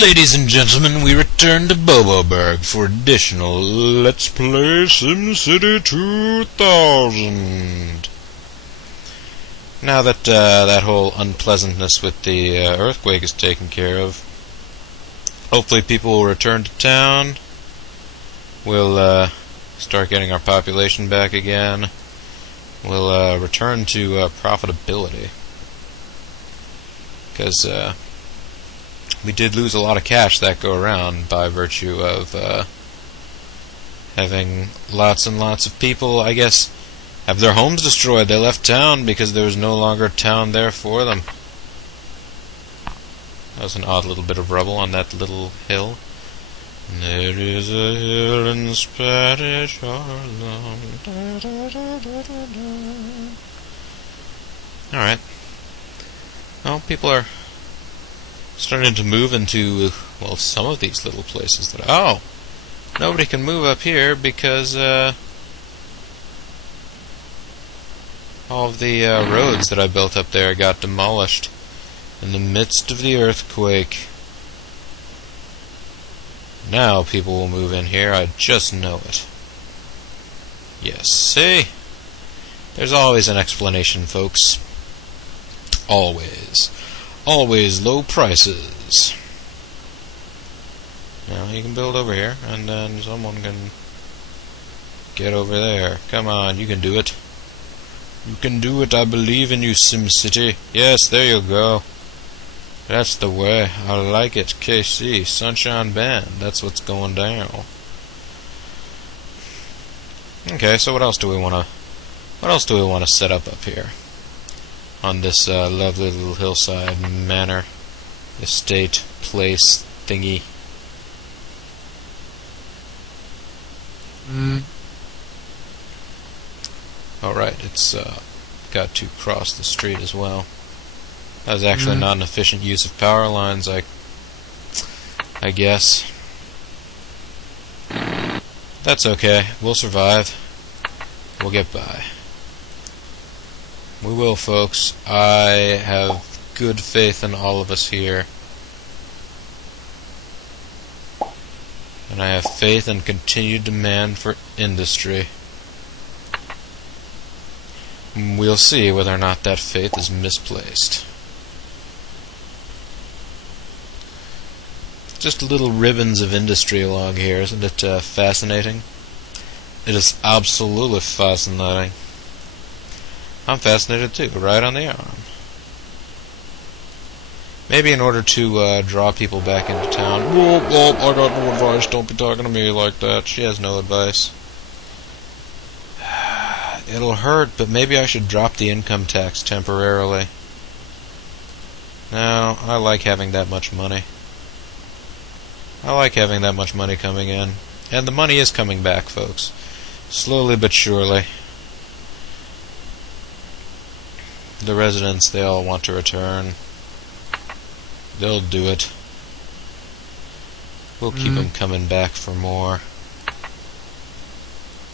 Ladies and gentlemen, we return to Boboberg for additional Let's Play SimCity 2000. Now that that whole unpleasantness with the earthquake is taken care of, hopefully people will return to town. We'll start getting our population back again. We'll return to profitability. Because we did lose a lot of cash that go around by virtue of having lots and lots of people, I guess, have their homes destroyed. They left town because there was no longer a town there for them. That was an odd little bit of rubble on that little hill. There is a hill in Spanish Harlem. Alright. Well, people are starting to move into, well, some of these little places that... Oh! Nobody can move up here because, all of the roads that I built up there got demolished in the midst of the earthquake. Now people will move in here, I just know it. Yes, see? There's always an explanation, folks. Always. Always low prices. Now you can build over here, and then someone can get over there. Come on, you can do it. You can do it, I believe in you, SimCity. Yes, there you go. That's the way. I like it. KC, Sunshine Band. That's what's going down. Okay, so what else do we want to set up here on this lovely little hillside manor, estate, place, thingy? Alright, it's got to cross the street as well. That was actually not an efficient use of power lines, I guess. That's okay. We'll survive. We'll get by. We will, folks. I have good faith in all of us here. And I have faith in continued demand for industry. We'll see whether or not that faith is misplaced. Just little ribbons of industry along here, isn't it fascinating? It is absolutely fascinating. I'm fascinated too, right on the arm. Maybe in order to draw people back into town. Whoa, I got no advice, don't be talking to me like that. She has no advice. It'll hurt, but maybe I should drop the income tax temporarily. No, I like having that much money. I like having that much money coming in. And the money is coming back, folks. Slowly but surely. The residents, they all want to return. They'll do it. We'll keep them coming back for more.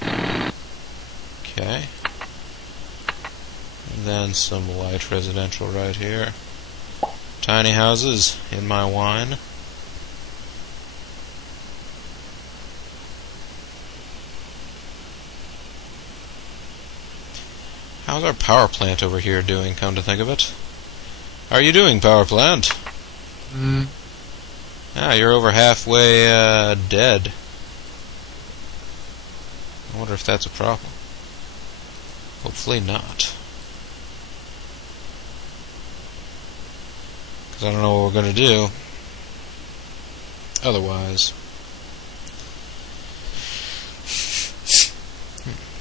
Okay. And then some light residential right here. Tiny houses in my wine. How's our power plant over here doing, come to think of it? How are you doing, power plant? Ah, you're over halfway dead. I wonder if that's a problem. Hopefully not. Because I don't know what we're going to do otherwise.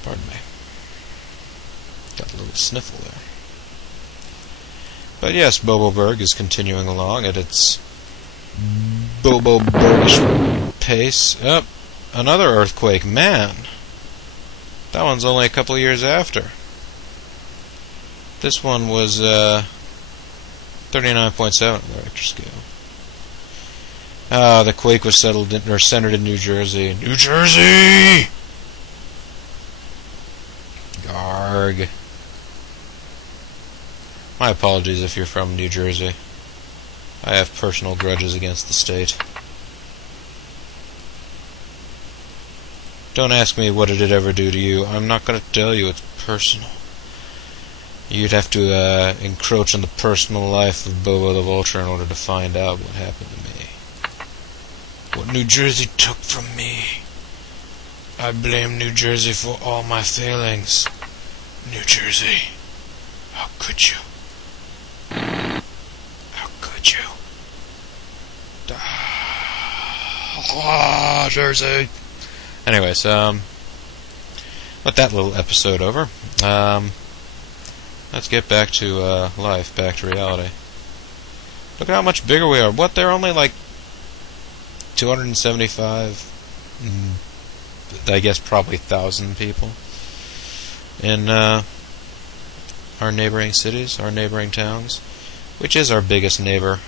Pardon me. Got a little sniffle there. But yes, Boboberg is continuing along at its Bobobergish pace. Oh, another earthquake. Man! That one's only a couple years after. This one was 39.7 on the Richter scale. Ah, the quake was centered in New Jersey. New Jersey! Garg. My apologies if you're from New Jersey. I have personal grudges against the state. Don't ask me what did it ever do to you. I'm not going to tell you. It's personal. You'd have to encroach on the personal life of Bobo the Vulture in order to find out what happened to me. What New Jersey took from me. I blame New Jersey for all my failings. New Jersey, how could you? How could you? Jersey. Anyways, let that little episode over. Let's get back to life, back to reality. Look at how much bigger we are. What, they're only like 275, I guess probably 1,000 people in our neighboring cities, our neighboring towns. Which is our biggest neighbor?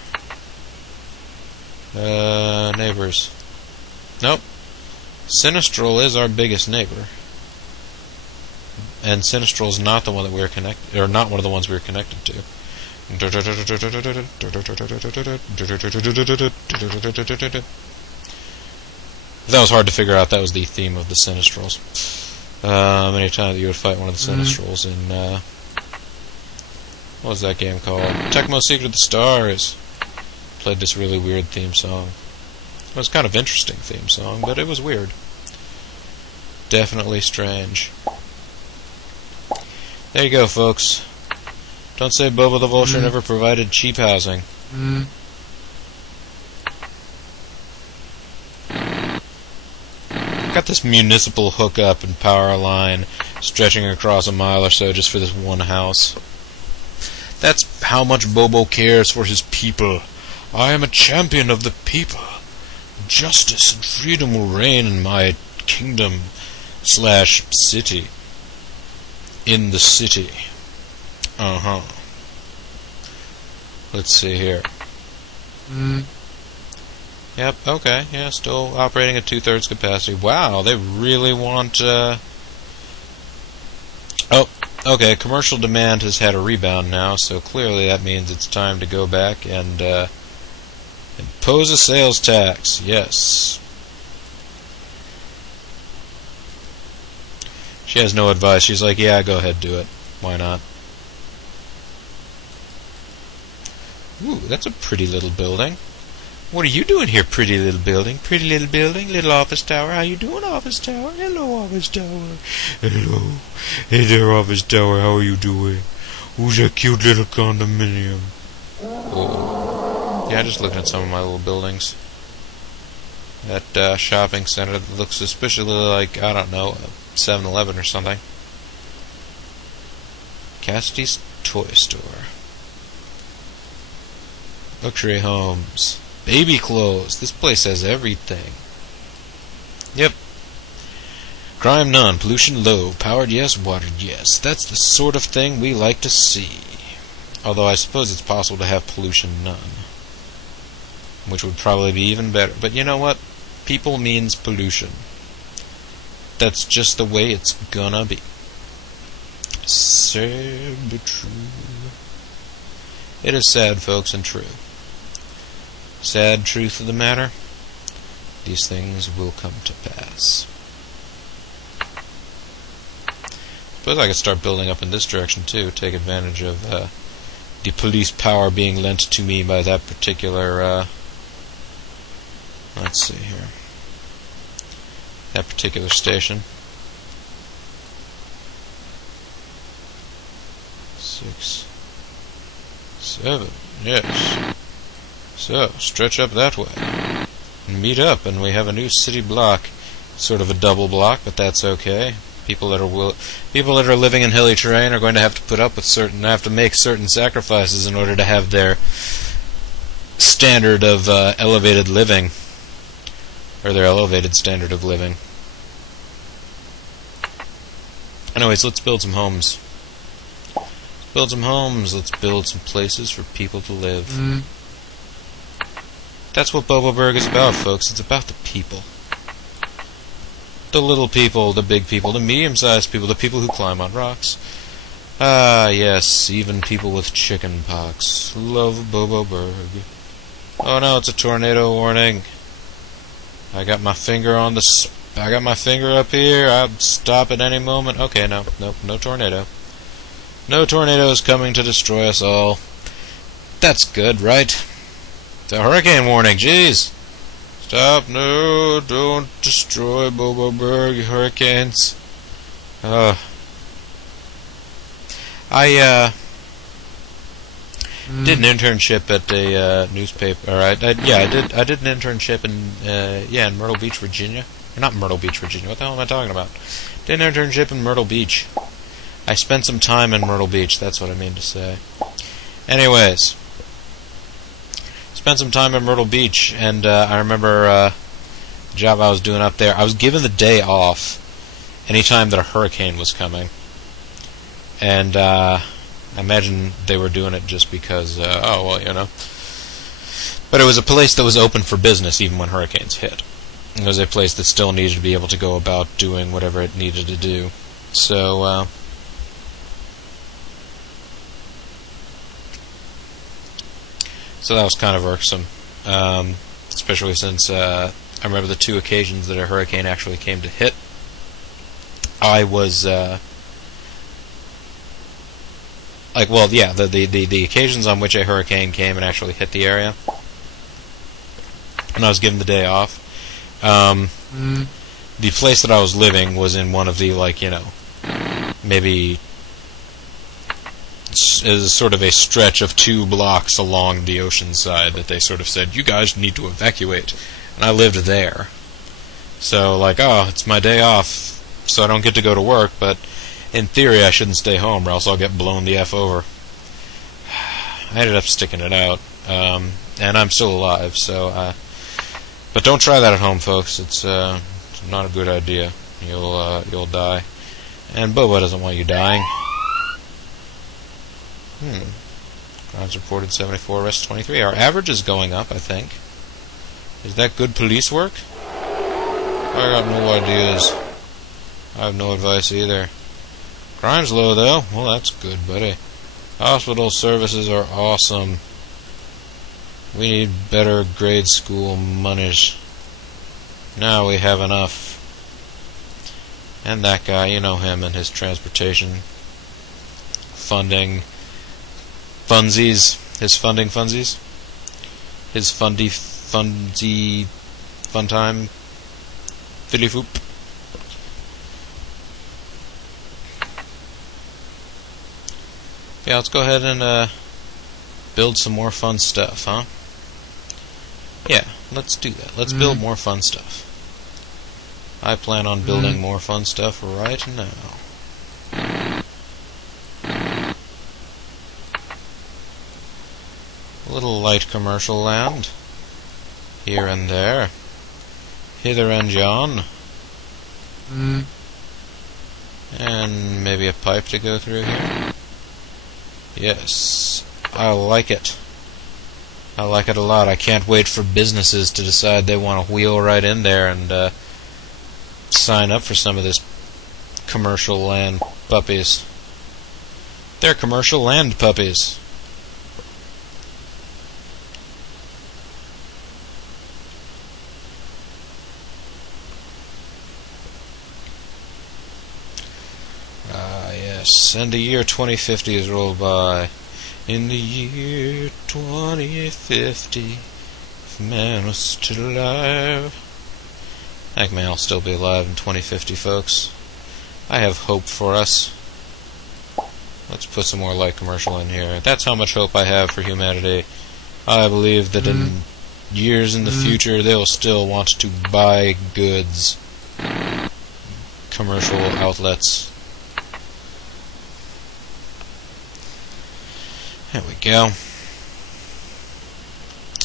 Neighbors. Nope. Sinistral is our biggest neighbor. And Sinistral is not the one that we're connected, or not one of the ones we're connected to. That was hard to figure out. That was the theme of the Sinistrals. Anytime that you would fight one of the Sinistrals in, what was that game called? Tecmo Secret of the Stars. Played this really weird theme song. It was kind of interesting theme song, but it was weird. Definitely strange. There you go, folks. Don't say Bobo the Vulture never provided cheap housing. Got this municipal hookup and power line stretching across a mile or so just for this one house. That's how much Bobo cares for his people. I am a champion of the people. Justice and freedom will reign in my kingdom / city. In the city. Let's see here. Yep, okay, yeah, still operating at 2/3 capacity. Wow, they really want, Oh, okay, commercial demand has had a rebound now, so clearly that means it's time to go back and, impose a sales tax, yes. She has no advice. She's like, yeah, go ahead, do it. Why not? Ooh, that's a pretty little building. What are you doing here, pretty little building? Pretty little building, little office tower. How you doing, office tower? Hello, office tower. Hello. Hey there, office tower. How are you doing? Who's that cute little condominium? Oh. Yeah, just looking at some of my little buildings. That shopping center that looks suspiciously like, I don't know, 7-Eleven or something. Cassidy's Toy Store. Luxury homes. Baby clothes. This place has everything. Yep. Crime none. Pollution low. Powered yes. Watered yes. That's the sort of thing we like to see. Although I suppose it's possible to have pollution none. Which would probably be even better. But you know what? People means pollution. That's just the way it's gonna be. Sad but true. It is sad, folks, and true. Sad truth of the matter, these things will come to pass. Suppose I could start building up in this direction too, take advantage of the police power being lent to me by that particular, let's see here, that particular station. 6, 7, yes. So, stretch up that way. And meet up, and we have a new city block. Sort of a double block, but that's okay. People that are living in hilly terrain are going to have to put up with have to make certain sacrifices in order to have their standard of elevated living, or their elevated standard of living. Anyways, let's build some homes. Build some homes. Let's build some places for people to live. That's what Boboburg is about, folks. It's about the people. The little people, the big people, the medium-sized people, the people who climb on rocks. Ah, yes, even people with chicken pox love Boboburg. Oh no, it's a tornado warning. I got my finger on the... I got my finger up here. I'll stop at any moment. Okay, no tornado. No tornado is coming to destroy us all. That's good, right? It's a hurricane warning, jeez. Stop, no, don't destroy Boboberg hurricanes. I did an internship at a newspaper. I did an internship in Myrtle Beach, Virginia. Or not Myrtle Beach, Virginia. What the hell am I talking about? Did an internship in Myrtle Beach. I spent some time in Myrtle Beach. That's what I mean to say. Anyways, spent some time in Myrtle Beach, and I remember the job I was doing up there. I was given the day off anytime that a hurricane was coming, and I imagine they were doing it just because, oh well, you know. But it was a place that was open for business even when hurricanes hit. It was a place that still needed to be able to go about doing whatever it needed to do. So, so that was kind of irksome, especially since I remember the 2 occasions that a hurricane actually came to hit. I was the occasions on which a hurricane came and actually hit the area, and I was given the day off. The place that I was living was in one of the, maybe is sort of a stretch of 2 blocks along the ocean side that they sort of said, you guys need to evacuate. And I lived there. So, oh, it's my day off, so I don't get to go to work, but in theory I shouldn't stay home or else I'll get blown the F over. I ended up sticking it out, and I'm still alive, so, but don't try that at home, folks. It's not a good idea. You'll die. And Boba doesn't want you dying. Crimes reported 74, arrests 23. Our average is going up, I think. Is that good police work? I got no ideas. I have no advice either. Crime's low, though. Well, that's good, buddy. Hospital services are awesome. We need better grade school monies. Now we have enough. And that guy, you know him and his transportation funding funsies. His funding funsies. His fun time fiddly foop. Yeah, let's go ahead and build some more fun stuff, huh? Yeah, let's do that. Let's build more fun stuff. I plan on building more fun stuff right now. A little light commercial land. Here and there. Hither and yon. And maybe a pipe to go through here. Yes, I like it. I like it a lot. I can't wait for businesses to decide they want to wheel right in there and sign up for some of this commercial land puppies. They're commercial land puppies. Yes, and the year 2050 is rolled by. In the year 2050, if man was still alive. I think man will still be alive in 2050, folks. I have hope for us. Let's put some more light commercial in here. That's how much hope I have for humanity. I believe that in years in the future, they will still want to buy goods. Commercial outlets. There we go.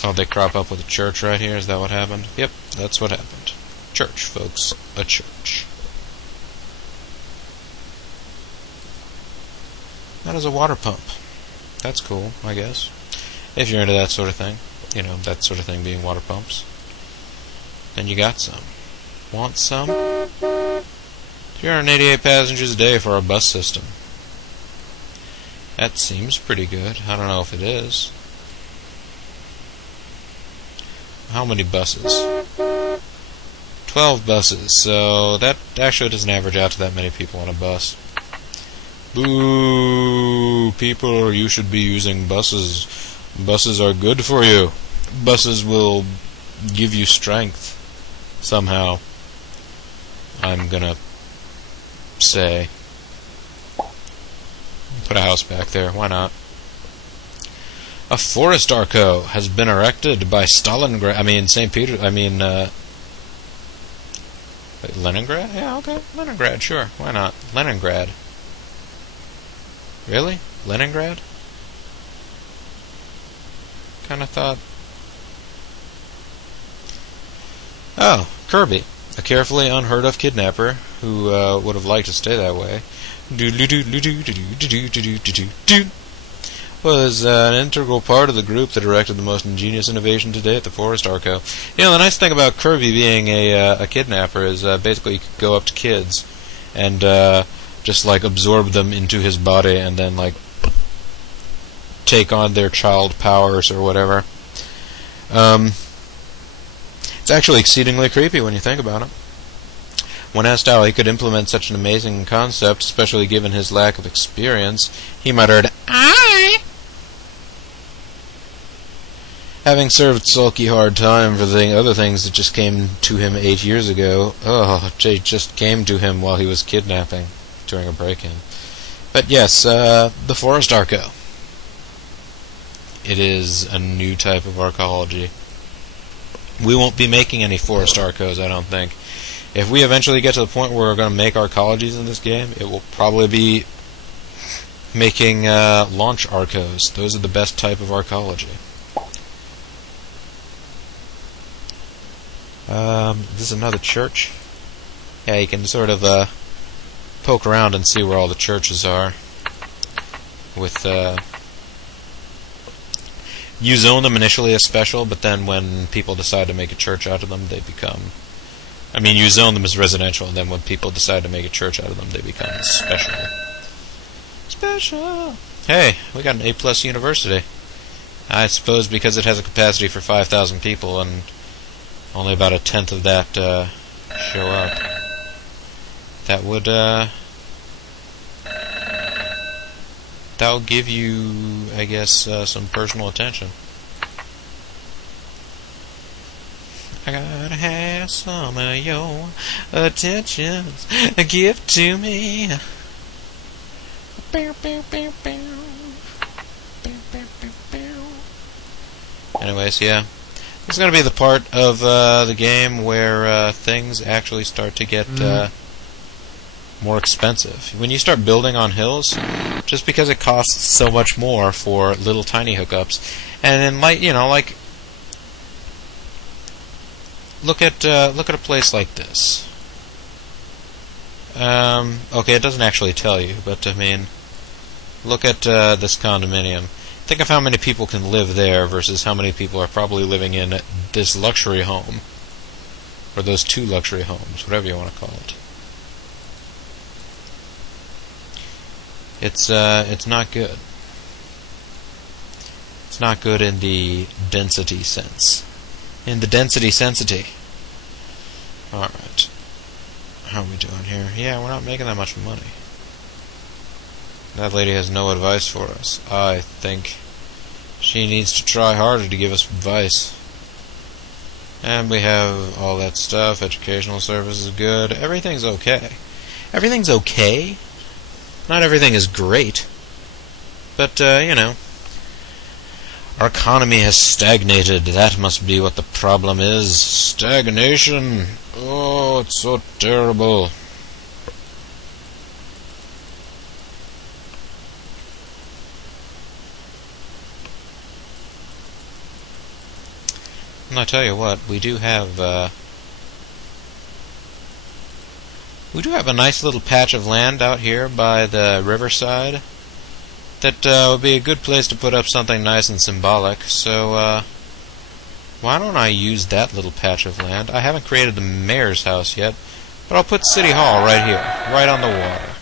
Oh, they crop up with a church right here? Is that what happened? Yep, that's what happened. Church, folks. A church. That is a water pump. That's cool, I guess. If you're into that sort of thing. You know, that sort of thing being water pumps. Then you got some. Want some? 388 passengers a day for our bus system. That seems pretty good. I don't know if it is. How many buses? 12 buses, so that actually doesn't average out to that many people on a bus. Boo! People, you should be using buses. Buses are good for you. Buses will give you strength somehow. I'm gonna say. Put a house back there, why not? A forest arco has been erected by St. Peter, wait, Leningrad? Yeah, okay, Leningrad, sure, why not? Leningrad. Really? Leningrad? Kinda thought... Oh, Kirby, a carefully unheard-of kidnapper who would have liked to stay that way, was an integral part of the group that erected the most ingenious innovation to date, the Forest Arco. You know, the nice thing about Kirby being a kidnapper is basically he could go up to kids and just like absorb them into his body and then like take on their child powers or whatever. It's actually exceedingly creepy when you think about it. When asked how he could implement such an amazing concept, especially given his lack of experience, he muttered, "I." Having served sulky hard time for the other things that just came to him 8 years ago, they just came to him while he was kidnapping during a break-in. But yes, the Forest Arco. It is a new type of arcology. We won't be making any Forest Arcos, I don't think. If we eventually get to the point where we're going to make arcologies in this game, it will probably be making launch arcos. Those are the best type of arcology. This is another church. Yeah, you can sort of poke around and see where all the churches are. With you zone them initially as special, but then when people decide to make a church out of them, they become... I mean, you zone them as residential, and then when people decide to make a church out of them, they become special. Special! Hey, we got an A+ university. I suppose because it has a capacity for 5,000 people, and only about a tenth of that show up. That would, that'll give you, I guess, some personal attention. I gotta have some of your attention. Give to me. Anyways, yeah. This is gonna be the part of the game where things actually start to get more expensive. When you start building on hills, just because it costs so much more for little tiny hookups, and then like look at a place like this. Okay, it doesn't actually tell you, but I mean, look at this condominium. Think of how many people can live there versus how many people are probably living in this luxury home, or those two luxury homes, whatever you want to call it. It's not good. It's not good in the density sense. In the density sensity. Alright. How are we doing here? Yeah, we're not making that much money. That lady has no advice for us. I think she needs to try harder to give us advice. And we have all that stuff. Educational service is good. Everything's okay. Everything's okay. Not everything is great. But, you know, our economy has stagnated. That must be what the problem is. Stagnation. Oh, it's so terrible. And I tell you what, we do have a nice little patch of land out here by the riverside that would be a good place to put up something nice and symbolic. So why don't I use that little patch of land? I haven't created the mayor's house yet, but I'll put City Hall right here, right on the water.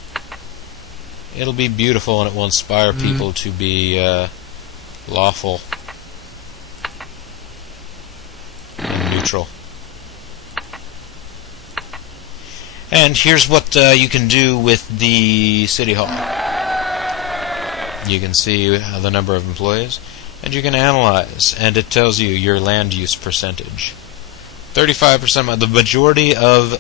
It'll be beautiful and it will inspire people to be lawful. neutral. And here's what you can do with the City Hall. You can see the number of employees, and you can analyze, and it tells you your land use percentage. 35%, the majority of,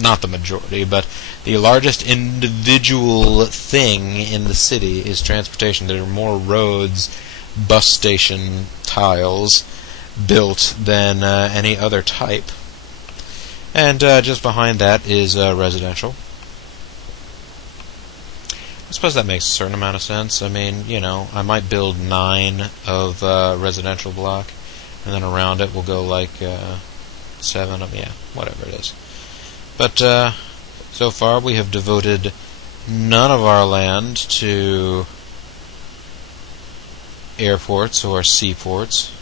not the majority, but the largest individual thing in the city is transportation. There are more roads, bus station tiles built than any other type. And just behind that is residential. I suppose that makes a certain amount of sense. I mean, you know, I might build 9 of residential block, and then around it we'll go like 7 of, yeah, whatever it is. But so far we have devoted none of our land to airports or seaports.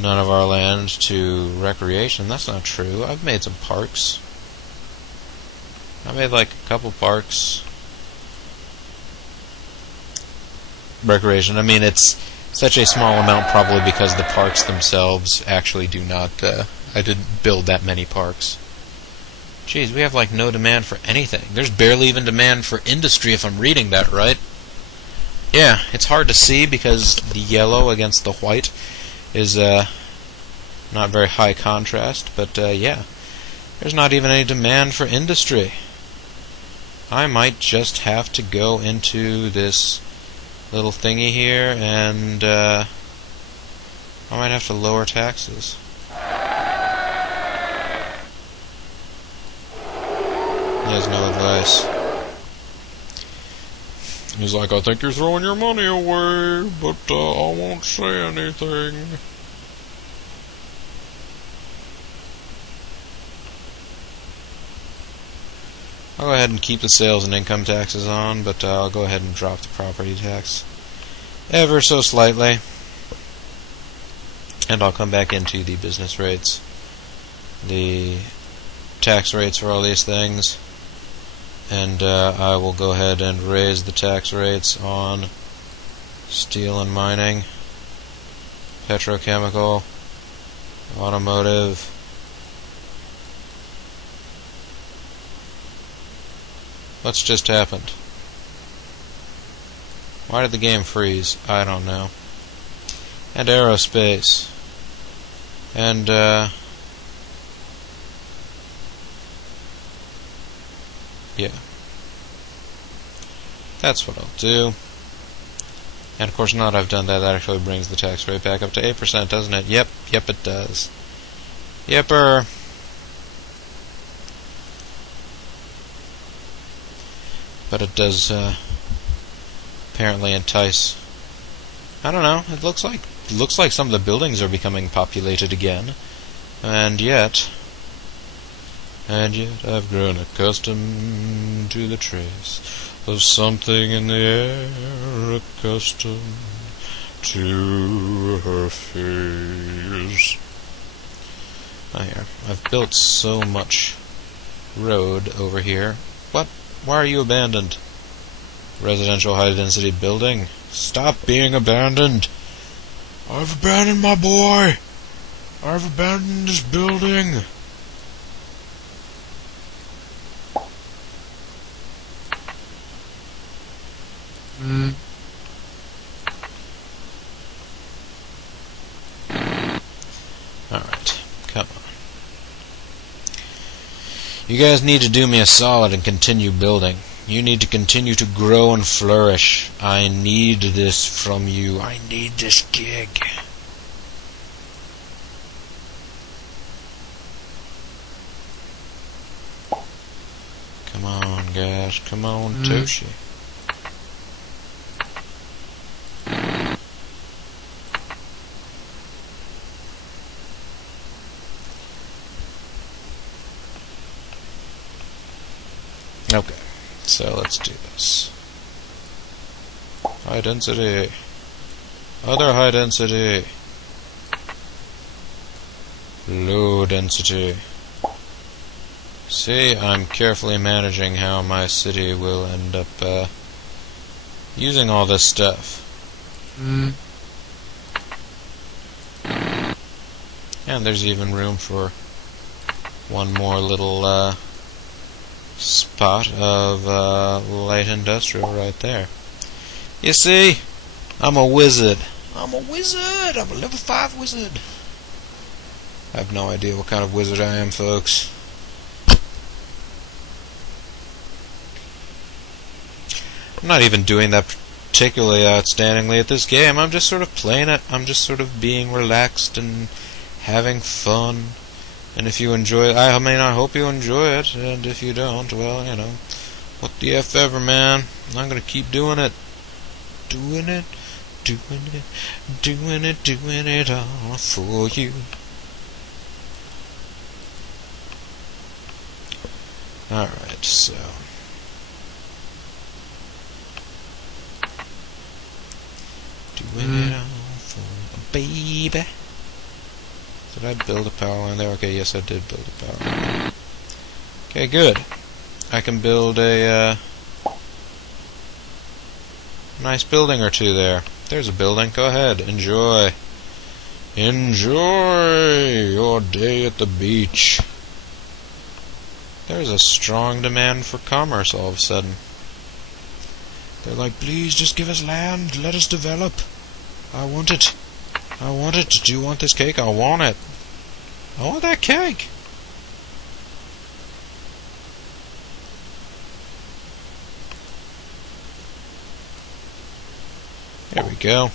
None of our land to recreation. That's not true. I've made some parks. I made like a couple parks. Recreation. I mean, it's such a small amount probably because the parks themselves actually do not... I didn't build that many parks. Jeez, we have like no demand for anything. There's barely even demand for industry if I'm reading that right. Yeah, it's hard to see because the yellow against the white is not very high contrast, but yeah, there's not even any demand for industry. I might just have to go into this little thingy here, and I might have to lower taxes. He has no advice. He's like, I think you're throwing your money away, but I won't say anything. I'll go ahead and keep the sales and income taxes on, but I'll go ahead and drop the property tax ever so slightly. And I'll come back into the business rates, the tax rates for all these things. And I will go ahead and raise the tax rates on steel and mining, petrochemical, automotive, what's just happened? Why did the game freeze? I don't know. And aerospace. And yeah. That's what I'll do. And of course, now that I've done that, that actually brings the tax rate back up to 8%, doesn't it? Yep, it does. Yepper. But it does apparently entice. I don't know. It looks like some of the buildings are becoming populated again, and yet I've grown accustomed to the trace of something in the air, accustomed to her face. Oh, here. I've built so much road over here. What? Why are you abandoned? Residential high-density building. Stop being abandoned. I've abandoned my boy. I've abandoned this building. Alright, come on. You guys need to do me a solid and continue building. You need to continue to grow and flourish. I need this from you. I need this gig. Come on, guys. Come on, Toshi. Okay, so let's do this. High density. Other high density. Low density. See, I'm carefully managing how my city will end up using all this stuff. And there's even room for one more little spot of light industrial right there. You see, I'm a wizard. I'm a wizard! I'm a level 5 wizard. I have no idea what kind of wizard I am, folks. I'm not even doing that particularly outstandingly at this game. I'm just sort of playing it. I'm just sort of being relaxed and having fun. And if you enjoy it, I mean, I hope you enjoy it. And if you don't, well, you know, what the F ever, man. I'm gonna keep doing it. Doing it, doing it, doing it, doing it all for you. Alright, so doing it all for a baby. Did I build a power line there? Okay, yes I did build a power line. Okay, good. I can build a nice building or two there. There's a building. Go ahead. Enjoy. Enjoy your day at the beach. There's a strong demand for commerce all of a sudden. They're like, please just give us land. Let us develop. I want it. I want it. Do you want this cake? I want it. I want that cake. There we go.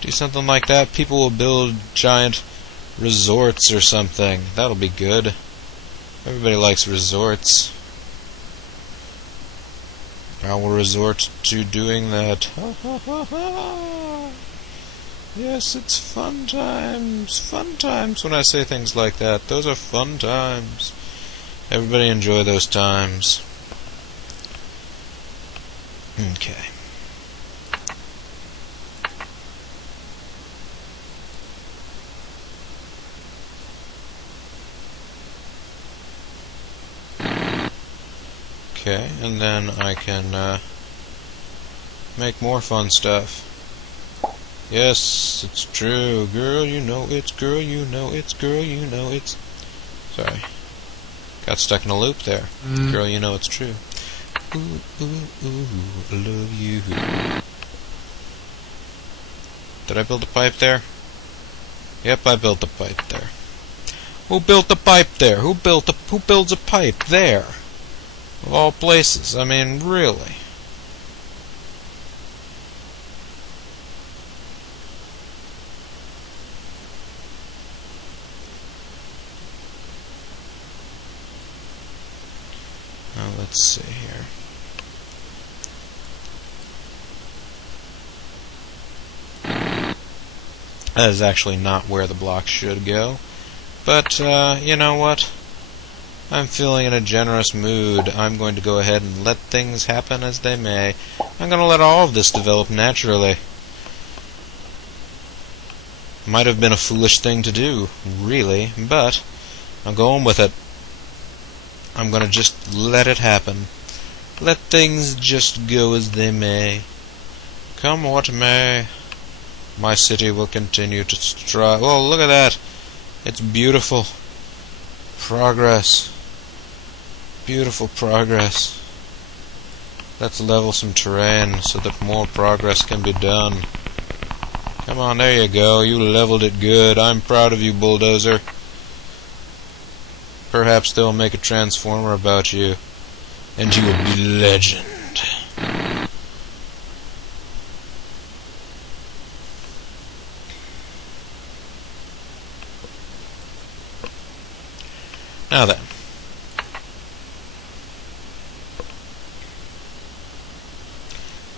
Do something like that. People will build giant resorts or something. That'll be good. Everybody likes resorts. I will resort to doing that. Ha ha ha ha! Yes, it's fun times. Fun times when I say things like that. Those are fun times. Everybody enjoy those times. Okay. Okay, and then I can make more fun stuff. Yes, it's true. Girl, you know it's, girl, you know it's, girl, you know it's. Sorry. Got stuck in a loop there. Girl, you know it's true. Ooh, ooh, ooh, I love you. Did I build a pipe there? Yep, I built a pipe there. Who built a pipe there? Who builds a pipe there? Of all places, I mean, really. Now, let's see here. That is actually not where the blocks should go. But, you know what? I'm feeling in a generous mood. I'm going to go ahead and let things happen as they may. I'm going to let all of this develop naturally. Might have been a foolish thing to do, really, but I'm going with it. I'm going to just let it happen. Let things just go as they may. Come what may, my city will continue to strive. Oh, look at that. It's beautiful. Progress. Beautiful progress. Let's level some terrain so that more progress can be done. Come on, there you go. You leveled it good. I'm proud of you, bulldozer. Perhaps they'll make a transformer about you, and you will be legend. Now then.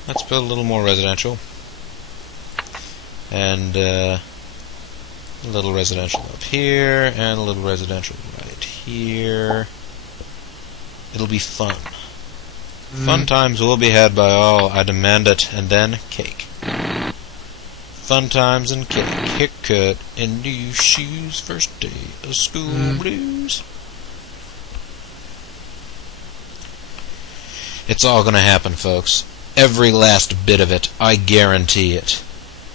Let's build a little more residential. And a little residential up here, and a little residential right here. It'll be fun. Fun times will be had by all, I demand it. And then cake. Fun times and cake. Haircut and new shoes. First day of school blues. It's all gonna happen, folks. Every last bit of it. I guarantee it.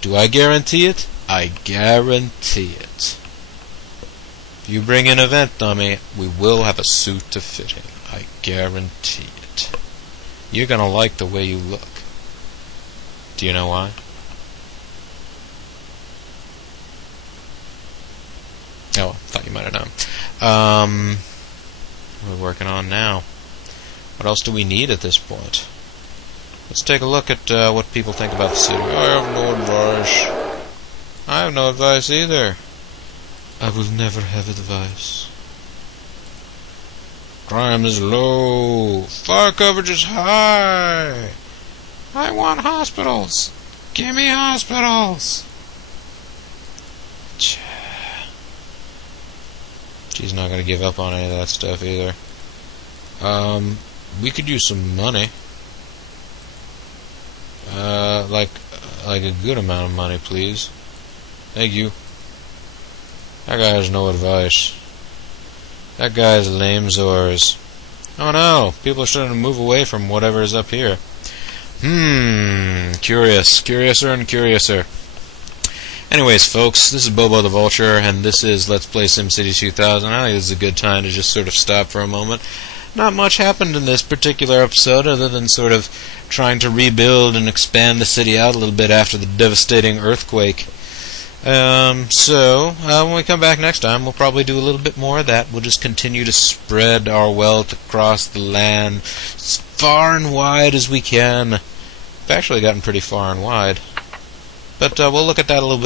Do I guarantee it? I guarantee it. If you bring an event dummy, we will have a suit to fit him. I guarantee it. You're gonna like the way you look. Do you know why? Oh, I thought you might have known. What are we working on now? What else do we need at this point? Let's take a look at what people think about the city. I have no advice. I have no advice either. I will never have advice. Crime is low. Fire coverage is high. I want hospitals. Give me hospitals. She's not going to give up on any of that stuff either. We could use some money. Like a good amount of money, please. Thank you. That guy has no advice. That guy's lame zors. Oh no, people are starting to move away from whatever is up here. Curious. Curiouser and curiouser. Anyways, folks, this is Bobo the Vulture, and this is Let's Play SimCity 2000. I think this is a good time to just sort of stop for a moment. Not much happened in this particular episode other than sort of trying to rebuild and expand the city out a little bit after the devastating earthquake. When we come back next time, we'll probably do a little bit more of that. We'll just continue to spread our wealth across the land as far and wide as we can. We've actually gotten pretty far and wide. But we'll look at that a little bit.